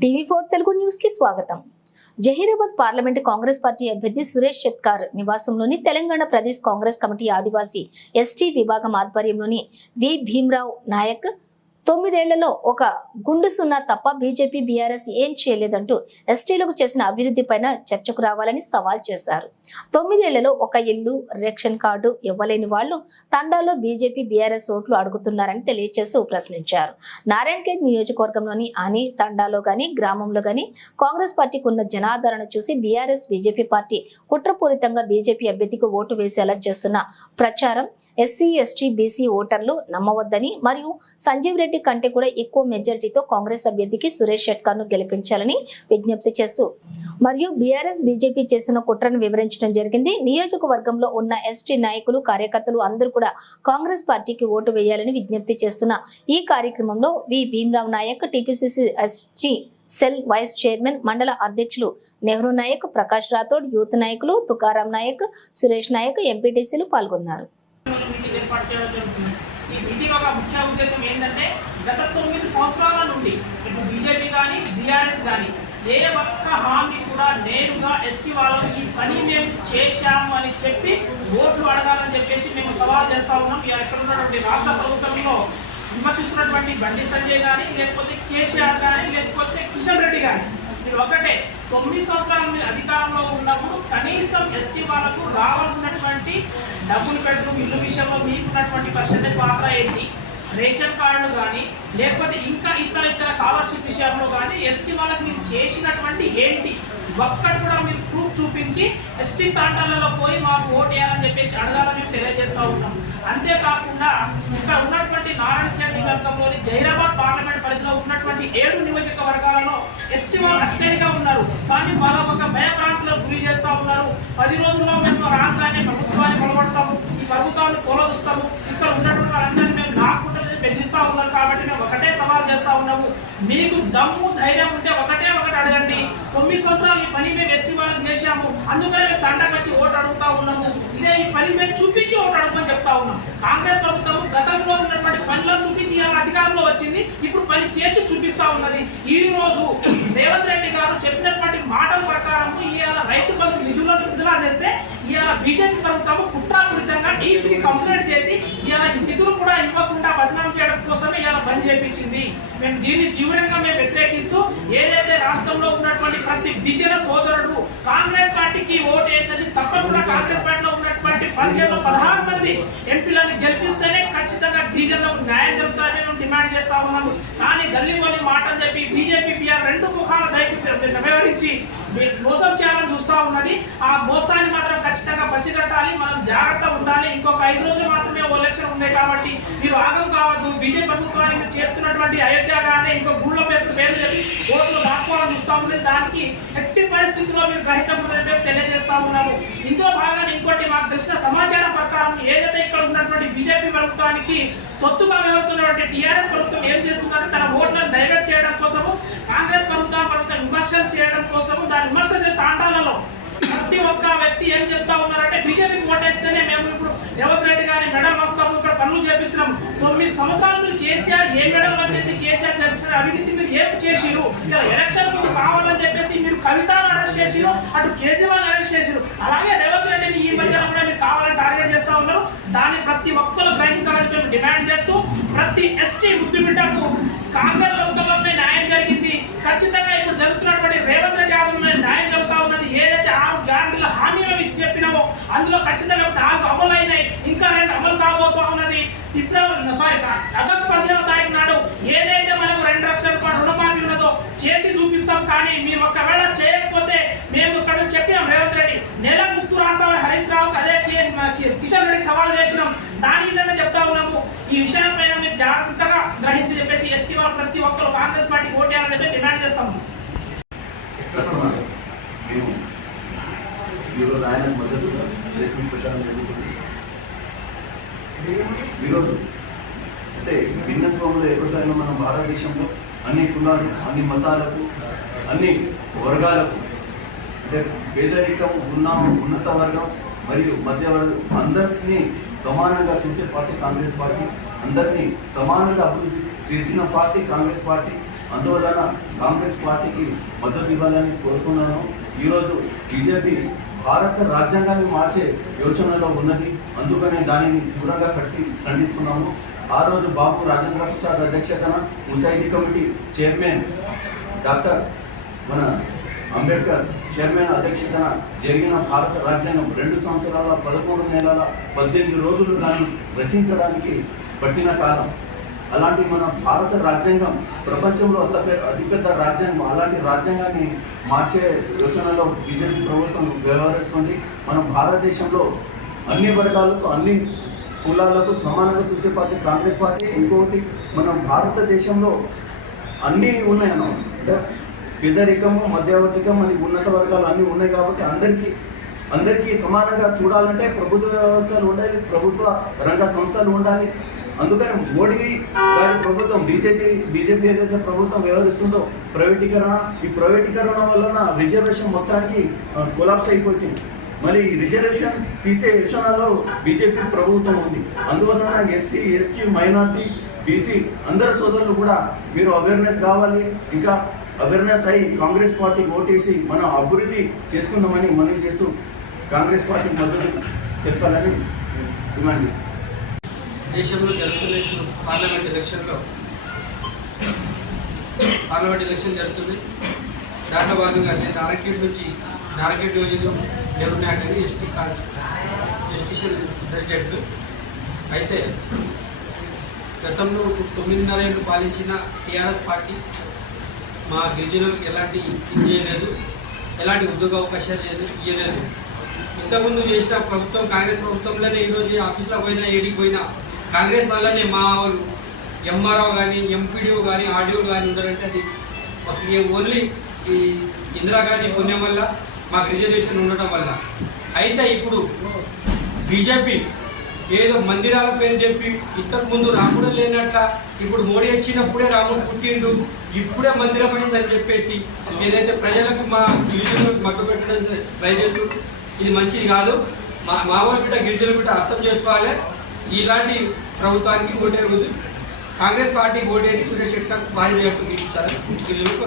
TV four Telugu న్యూస్కి స్వాగతం. Zaheerabad parliament Congress party అభ్యర్థి సురేష్ షెట్కార్ నివాసంలోని తెలంగాణ ప్రదేశ్ కాంగ్రెస్ కమిటీ ఆదివాసీ ఎస్టీ విభాగం ఆధ్వర్యంలోని వి. భీమ్రావ్ నాయక్ తొమ్మిదేళ్ళలో ఒక గుండు సున్నా తప్ప బీజేపీ బీఆర్ఎస్ ఏం చేయలేదంటూ ఎస్టీలకు చేసిన అభివృద్ధి పైన చర్చకు రావాలని సవాల్ చేశారు. తొమ్మిదేళ్ళలో ఒక ఇల్లు రేషన్ కార్డు ఇవ్వలేని వాళ్ళు తండాలో బీజేపీ బీఆర్ఎస్ ఓట్లు అడుగుతున్నారని తెలియజేస్తూ ప్రశ్నించారు. నారాయణఖేడ్ నియోజకవర్గంలోని అని తండాలో గాని గ్రామంలో గాని కాంగ్రెస్ పార్టీకి ఉన్న జనాదరణ చూసి బీఆర్ఎస్ బీజేపీ పార్టీ కుట్రపూరితంగా బీజేపీ అభ్యర్థికి ఓటు వేసేలా చేస్తున్న ప్రచారం ఎస్సీ ఎస్టీ బీసీ ఓటర్లు నమ్మవద్దని మరియు సంజీవ్ రెడ్డి కంటే కూడా ఎక్కువ మెజారిటీతో కాంగ్రెస్ అభ్యర్థికి సురేష్ షెట్కర్ను గెలిపించాలని విజ్ఞప్తి చేస్తూ. మరియు బీఆర్ఎస్ బీజేపీ చేసిన కుట్రను వివరించడం జరిగింది. నియోజకవర్గంలో ఉన్న ఎస్టీ నాయకులు కార్యకర్తలు అందరూ కూడా కాంగ్రెస్ పార్టీకి ఓటు వేయాలని విజ్ఞప్తి చేస్తున్న ఈ కార్యక్రమంలో V Bheemrao Nayak TPCC ST cell vice chairman మండల అధ్యక్షులు నెహ్రూ నాయక్ ప్రకాష్ రాథోడ్ యూత్ నాయకులు తుకారాం నాయక్ సురేష్ నాయక్ ఎంపీటీసీలు పాల్గొన్నారు. ఈ మీటింగ్ ఒక ముఖ్య ఉద్దేశం ఏంటంటే గత తొమ్మిది సంవత్సరాల నుండి ఇటు బీజేపీ కానీ బీఆర్ఎస్ కానీ ఏ ఒక్క హామీ కూడా నేరుగా ఎస్టీ వాళ్ళకి ఈ పని మేము చేశాము అని చెప్పి ఓట్లు అడగాలని చెప్పేసి మేము సవాల్ చేస్తా ఉన్నాం. ఇక ఇక్కడ ఉన్నటువంటి రాష్ట్ర ప్రభుత్వంలో విమర్శిస్తున్నటువంటి బండి సంజయ్ కానీ లేకపోతే కేసీఆర్ కానీ లేకపోతే కిషన్ రెడ్డి కానీ మీరు ఒకటే తొమ్మిది సంవత్సరాలు మీరు అధికారంలో ఉన్నప్పుడు కనీసం ఎస్టీ వాళ్ళకు రావాల్సినటువంటి డబుల్ బెడ్రూమ్ ఇల్లు విషయంలో మీకున్నటువంటి పర్సెంటేజ్ పాత్ర ఏంటి? రేషన్ కార్డు కానీ లేకపోతే ఇంకా ఇతర ఇతర స్కాలర్షిప్ విషయంలో కానీ ఎస్టీ వాళ్ళకి మీరు చేసినటువంటి ఏంటి? ఒక్కటి కూడా మీరు ప్రూఫ్ చూపించి ఎస్టీ తాండాలలో పోయి మాకు ఓటు వేయాలని చెప్పేసి అడగాలని మేము తెలియజేస్తూ ఉంటాం అంతేకాకుండా ఇక్కడ ఉన్నటువంటి నారాయణ నియోజకవర్గంలోని జైరాబాద్ పార్లమెంట్ పరిధిలో ఉన్నటువంటి ఏడు నియోజకవర్గాలలో ఎస్టీ వాళ్ళు అత్యధికంగా ఉన్నారు. కానీ వాళ్ళ ఒక భయభ్రాంతులకు గురి చేస్తూ ఉన్నారు. పది రోజుల్లో మేము రాగానే ప్రభుత్వాన్ని కొలబడతాము ఈ ప్రభుత్వాన్ని కొలదూస్తాము. ఇక్కడ ఉన్నటువంటి వాళ్ళందరినీ బెదిరిస్తూ ఉన్నారు కాబట్టి మేము ఒకటే సవాల్ చేస్తూ ఉన్నాము. మీకు దమ్ము ధైర్యం ఉంటే ఒకటే ఒకటి అడగండి. తొమ్మిది సంవత్సరాలు ఈ పని మేము ఎస్టీ వాళ్ళని చేశాము. అందుకనే మేము తండకు వచ్చి ఓటు అడుగుతా ఉన్నాము. ఇదే ఈ పని మేము చూపించి ఓటు అడగమని చెప్తా ఉన్నాం. కాంగ్రెస్ ప్రభుత్వం గతంలో ఉన్నటువంటి పనులను చూపించి అధికారంలో వచ్చింది. ఇప్పుడు పని చేసి చూపిస్తా ఉన్నది. ఈ రోజు రేవంత్ రెడ్డి గారు చెప్పినటువంటి మాటల ప్రకారం ఇవాళ రైతు బంధు నిధులను విడుదల చేస్తే ఇలా బీజేపీ ప్రభుత్వం కుట్రాపూరితంగా డీసీని కంప్లైంట్ చేసి ఇలా నిధులు కూడా ఇవ్వకుండా వచనం చేయడం కోసమే ఇలా బంద్ చేయించింది మేము దీన్ని తీవ్రంగా మేము వ్యతిరేకిస్తూ ఏదైతే రాష్ట్రంలో ఉన్నటువంటి ప్రతి గిరిజన సోదరుడు కాంగ్రెస్ పార్టీకి ఓటు వేసేసి తప్పకుండా కాంగ్రెస్ పార్టీలో ఉన్నటువంటి పదిహేను పదహారు మంది ఎంపీలను గెలిపిస్తేనే ఖచ్చితంగా గిరిజనులకు న్యాయం జరుగుతుందని మేము డిమాండ్ చేస్తా ఉన్నాము. కానీ గల్లీ మళ్ళీ మాటలు చెప్పి బీజేపీ పిఆర్ రెండు ముఖాల దయకి వ్యవహరించి మోసం చేయాలని చూస్తా ఉన్నది. ఆ మోసాన్ని మాత్రం ఖచ్చితంగా పసిగట్టాలి. మనం జాగ్రత్త ఉండాలి. ఇంకొక ఐదు రోజులు మాత్రమే ఓ ఎలక్షన్ ఉంది కాబట్టి మీరు ఆగం కావద్దు. బీజేపీ ప్రభుత్వానికి చేరుతున్నటువంటి అయోధ్య కానీ ఇంకో గుళ్ళో పేరు పేరు చెప్పి ఓట్లు దాక్కోవాలని చూస్తూ ఉన్నది. దానికి పరిస్థితుల్లో మీరు గ్రహించబోదని మేము తెలియజేస్తా ఉన్నాము. ఇందులో భాగాన్ని ఇంకోటి మాకు తెలిసిన సమాచారం ప్రకారం ఏదైతే ఇక్కడ ఉన్నటువంటి బీజేపీ ప్రభుత్వానికి తొత్తుగా వ్యవహరిస్తున్నటువంటి టీఆర్ఎస్ ప్రభుత్వం ఏం చేస్తుందంటే తన ఓట్లను డైవర్ట్ చేయడం కోసము కాంగ్రెస్ ప్రభుత్వం ప్రభుత్వం విమర్శలు చేయడం కోసము దాని విమర్శ చేసే తాండాలలో ప్రతి ఒక్క వ్యక్తి ఏం చెప్తా ఉన్నారంటే బీజేపీకి ఓటేస్తేనే మేము ఇప్పుడు రేవంత్ రెడ్డి గారి మెడల్ వస్తాము ఇక్కడ పనులు చేపిస్తున్నాం తొమ్మిది సంవత్సరాలు మీరు కేసీఆర్ ఏ మెడల్ వచ్చేసి కేసీఆర్ చేసిన అవినీతి మీరు ఏం చేసిరు ఇలా ఎలక్షన్ ముందు కావాలని చెప్పేసి మీరు కవితను అరెస్ట్ చేసిరు అటు కేజ్రీవాల్ అరెస్ట్ చేసిరు అలాగే రేవంత్ రెడ్డిని ఈ మధ్యన కూడా మీరు కావాలని టార్గెట్ చేస్తా ఉన్నారు. దాన్ని ప్రతి ఒక్కరు గ్రహించాలని మేము డిమాండ్ చేస్తూ ప్రతి ఎస్టీ ముద్దు బిడ్డకు కాంగ్రెస్ ప్రభుత్వంలోనే న్యాయం జరిగింది ఖచ్చితంగా ఇప్పుడు జరుగుతున్నటువంటి రేవంత్ రెడ్డి ఆధ్వర్యంలో న్యాయం జరుగుతా ఉన్నది ఏదైతే ఆరు గ్యారంటీల హామీ చెప్పినామో. అందులో ఖచ్చితంగా నాలుగు అమలు అయినాయి. ఇంకా రెండు అమలు కాబోతా ఉన్నది. ఫిబ్రవరి సారీ ఆగస్టు పదిహేనవ తారీఖు నాడు ఏదైతే మనకు రెండు లక్షల రూపాయలు రుణమాఫీ ఉన్నదో చేసి చూపిస్తాం. కానీ మీరు ఒకవేళ చేయకపోతే మేము ఇక్కడ చెప్పినాం రేవంత్ రెడ్డి. నెల ముక్కు రాస్తామని హరీష్ రావుకి అదే కిషన్ రెడ్డికి సవాల్ చేసినాం. దాని విధంగా చెప్తా ఉన్నాము. ఈ విషయాలపైన మీరు జాగ్రత్తగా గ్రహించి చెప్పేసి ఎస్టీ వాళ్ళు ప్రతి ఒక్కరు కాంగ్రెస్ పార్టీ ఓటేయాలని చెప్పి డిమాండ్ చేస్తాము తరఫున మేము ఈరోజు ఆయనకు మద్దతుగా ప్రెస్ జరుగుతుంది. ఈరోజు అంటే భిన్నత్వంలో ఏకతైన మన భారతదేశంలో అన్ని కులాలు అన్ని మతాలకు అన్ని వర్గాలకు అంటే పేదరికం ఉన్న ఉన్నత వర్గం మరియు మధ్య వర్గం అందరినీ సమానంగా చూసే పార్టీ కాంగ్రెస్ పార్టీ. అందరినీ సమానంగా అభివృద్ధి చేసిన పార్టీ కాంగ్రెస్ పార్టీ. అందువలన కాంగ్రెస్ పార్టీకి మద్దతు ఇవ్వాలని కోరుతున్నాను. ఈరోజు బీజేపీ భారత రాజ్యాంగాన్ని మార్చే యోచనలో ఉన్నది. అందుకనే దానిని తీవ్రంగా కట్టి ఖండిస్తున్నాము. ఆ రోజు బాబు రాజేంద్ర ప్రసాద్ అధ్యక్షతన ముసాయిదీ కమిటీ చైర్మన్ డాక్టర్ మన అంబేద్కర్ చైర్మన్ అధ్యక్షతన జరిగిన భారత రాజ్యాంగం రెండు సంవత్సరాల పదకొండు నెలల పద్దెనిమిది రోజులు దాన్ని రచించడానికి పట్టిన కాలం. అలాంటి మన భారత రాజ్యాంగం ప్రపంచంలో అతిపెద్ద రాజ్యాంగం అలాంటి రాజ్యాంగాన్ని మార్చే యోచనలో బీజేపీ ప్రభుత్వం వ్యవహరిస్తుంది. మనం భారతదేశంలో అన్ని వర్గాలకు అన్ని కులాలకు సమానంగా చూసే పార్టీ కాంగ్రెస్ పార్టీ. ఇంకొకటి మనం భారతదేశంలో అన్నీ ఉన్నాయి అంటే పేదరికము మధ్యవర్తికం అని ఉన్నత వర్గాలు అన్నీ ఉన్నాయి కాబట్టి అందరికీ అందరికీ సమానంగా చూడాలంటే ప్రభుత్వ వ్యవస్థలు ఉండాలి ప్రభుత్వ రంగ సంస్థలు ఉండాలి. అందుకని మోడీ గారి ప్రభుత్వం బీజేపీ బీజేపీ ఏదైతే ప్రభుత్వం వ్యవహరిస్తుందో ప్రైవేటీకరణ ఈ ప్రైవేటీకరణ వలన రిజర్వేషన్ మొత్తానికి కొలాప్స్ అయిపోతుంది మరి ఈ రిజర్వేషన్ తీసే యోచనలో బీజేపీ ప్రభుత్వం ఉంది. అందువలన ఎస్సీ ఎస్టీ మైనార్టీ బీసీ అందరి సోదరులు కూడా మీరు అవేర్నెస్ కావాలి. ఇంకా అవేర్నెస్ అయ్యి కాంగ్రెస్ పార్టీకి ఓటేసి మనం అభివృద్ధి చేసుకుందామని మనం చేస్తూ కాంగ్రెస్ పార్టీ మద్దతు తెలపాలని డిమాండ్ చేస్తాం దేశంలో జరుగుతున్న ఇప్పుడు పార్లమెంట్ ఎలక్షన్లో పార్లమెంట్ ఎలక్షన్ జరుగుతుంది. దాంట్లో భాగంగా నేను నారకేట్ నుంచి నారకేట్ రోజులో నెహ్రూ నాయకుని ఎస్టీ కాన్స్ ఎస్టీసీఎల్ ప్రెసిడెంట్. అయితే గతంలో తొమ్మిదిన్నర ఏళ్ళు పాలించిన టీఆర్ఎస్ పార్టీ మా గిరిజనులకు ఎలాంటి ఇది చేయలేదు ఎలాంటి ఉద్యోగ అవకాశాలు లేదు ఇవ్వలేదు ఇంతకుముందు చేసిన ప్రభుత్వం కాంగ్రెస్ ప్రభుత్వంలోనే ఈరోజు ఈ ఆఫీస్లో పోయినా ఏడికి పోయినా కాంగ్రెస్ వల్లనే మా వాళ్ళు ఎంఆర్ఓ కానీ ఎంపీడీఓ కానీ ఆర్డీఓ కానీ ఉన్నారంటే అది ఒక ఓన్లీ ఈ ఇందిరాగాంధీ పుణ్యం వల్ల మాకు రిజర్వేషన్ ఉండడం వల్ల. అయితే ఇప్పుడు బీజేపీ ఏదో మందిరాల పేరు చెప్పి ఇంతకు ముందు రాముడు లేనట్ల ఇప్పుడు మోడీ వచ్చినప్పుడే రాముడు పుట్టిండు ఇప్పుడే మందిరం అయిందని చెప్పేసి ఏదైతే ప్రజలకు మా గిరిజనులకు మగ్గు పెట్టడం ట్రై ఇది మంచిది కాదు. మా మా బిడ్డ గిరిజనుల బిడ్డ అర్థం చేసుకోవాలి. ఇలాంటి ప్రభుత్వానికి ఓటే రోజు కాంగ్రెస్ పార్టీకి ఓటేసి సురేష్ శెట్కర్ భారీ వ్యక్తం తీర్చాలని గిరిజనులు